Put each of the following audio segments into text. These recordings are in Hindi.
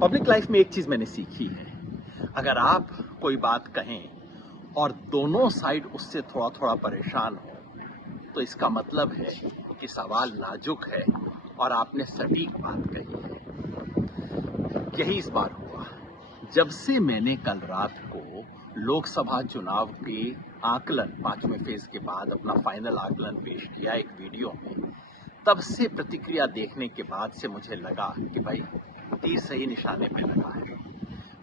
पब्लिक लाइफ में एक चीज मैंने सीखी है, अगर आप कोई बात कहें और दोनों साइड उससे थोड़ा थोड़ा परेशान हो तो इसका मतलब है कि सवाल नाजुक है और आपने सटीक बात कही है। यही इस बार हुआ। जब से मैंने कल रात को लोकसभा चुनाव के आकलन 5वें फेज के बाद अपना फाइनल आकलन पेश किया एक वीडियो में, तब से प्रतिक्रिया देखने के बाद से मुझे लगा कि भाई तीर सही निशाने पे लगा है।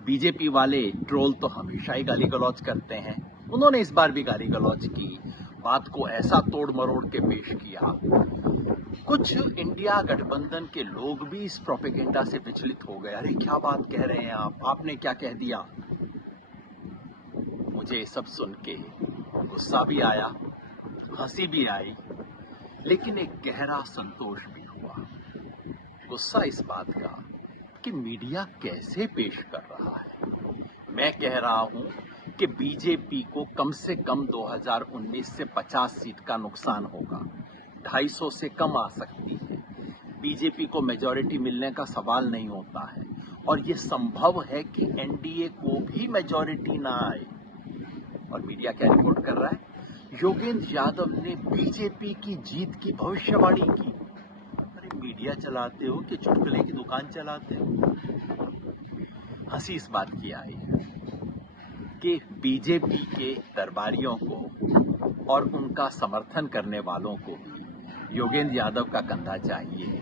बीजेपी वाले ट्रोल तो हमेशा ही गाली गलौज करते हैं, उन्होंने इस बार भी गाली गलौज की, बात को ऐसा तोड़ मरोड़ के पेश किया। कुछ इंडिया गठबंधन के लोग भी इस प्रोपेगेंडा से विचलित हो गए। अरे क्या बात कह रहे हैं आप, आपने क्या कह दिया। मुझे ये सब सुन के गुस्सा भी आया, हंसी भी आई, लेकिन एक गहरा संतोष भी हुआ। गुस्सा इस बात का कि मीडिया कैसे पेश कर रहा है। मैं कह रहा हूं कि बीजेपी को कम से कम 2019 से 50 सीट का नुकसान होगा, 250 से कम आ सकती है। बीजेपी को मेजॉरिटी मिलने का सवाल नहीं होता है और ये संभव है कि एनडीए को भी मेजॉरिटी ना आए। और मीडिया क्या रिपोर्ट कर रहा है, योगेंद्र यादव ने बीजेपी की जीत की भविष्यवाणी की। अरे मीडिया चलाते हो कि चुटकुले की दुकान चलाते हो। हंसी इस बात की आई कि बीजेपी के दरबारियों को और उनका समर्थन करने वालों को योगेंद्र यादव का कंधा चाहिए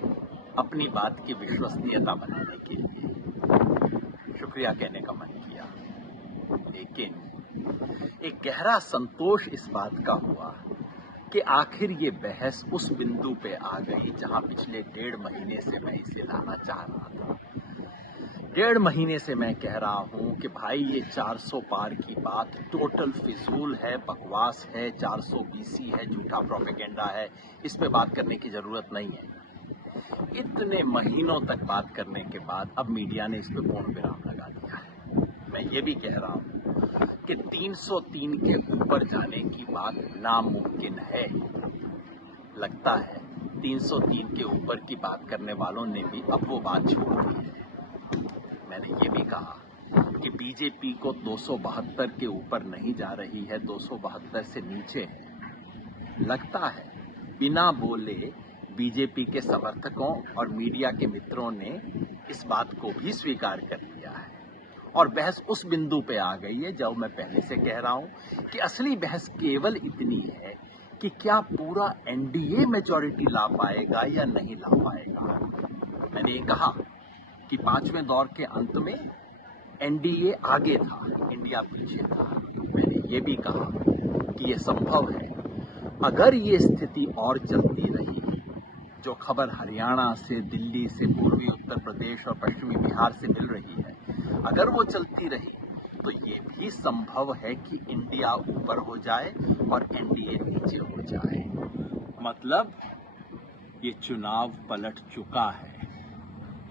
अपनी बात की विश्वसनीयता बनाने के लिए। शुक्रिया कहने का मन किया, लेकिन एक गहरा संतोष इस बात का हुआ कि आखिर ये बहस उस बिंदु पे आ गई जहां पिछले 1.5 महीने से मैं इसे लाना चाह रहा था। 1.5 महीने से मैं कह रहा हूं कि भाई ये 400 पार की बात टोटल फिजूल है, बकवास है, 420 है, झूठा प्रोपेगेंडा है, इस पे बात करने की जरूरत नहीं है। इतने महीनों तक बात करने के बाद अब मीडिया ने इस पे पूर्ण विराम लगा दिया है। मैं ये भी कह रहा हूं कि 303 के ऊपर जाने की बात नामुमकिन है। लगता है 303 के ऊपर की बात करने वालों ने भी अब वो बात छोड़ दी है। मैंने ये भी कहा कि बीजेपी को 272 के ऊपर नहीं जा रही है, 272 से नीचे है। लगता है बिना बोले बीजेपी के समर्थकों और मीडिया के मित्रों ने इस बात को भी स्वीकार कर लिया है और बहस उस बिंदु पे आ गई है जब मैं पहले से कह रहा हूं कि असली बहस केवल इतनी है कि क्या पूरा एनडीए मेजॉरिटी ला पाएगा या नहीं ला पाएगा। मैंने ये कहा कि 5वें दौर के अंत में एनडीए आगे था, इंडिया पीछे था। मैंने ये भी कहा कि यह संभव है अगर ये स्थिति और चलती रही, जो खबर हरियाणा से, दिल्ली से, पूर्वी उत्तर प्रदेश और पश्चिमी बिहार से मिल रही है, अगर वो चलती रही तो ये भी संभव है कि इंडिया ऊपर हो जाए और एनडीए नीचे हो जाए। मतलब ये चुनाव पलट चुका है।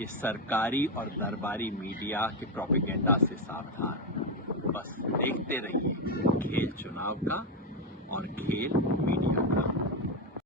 ये सरकारी और दरबारी मीडिया के प्रोपेगेंडा से सावधान। बस देखते रहिए खेल चुनाव का और खेल मीडिया का।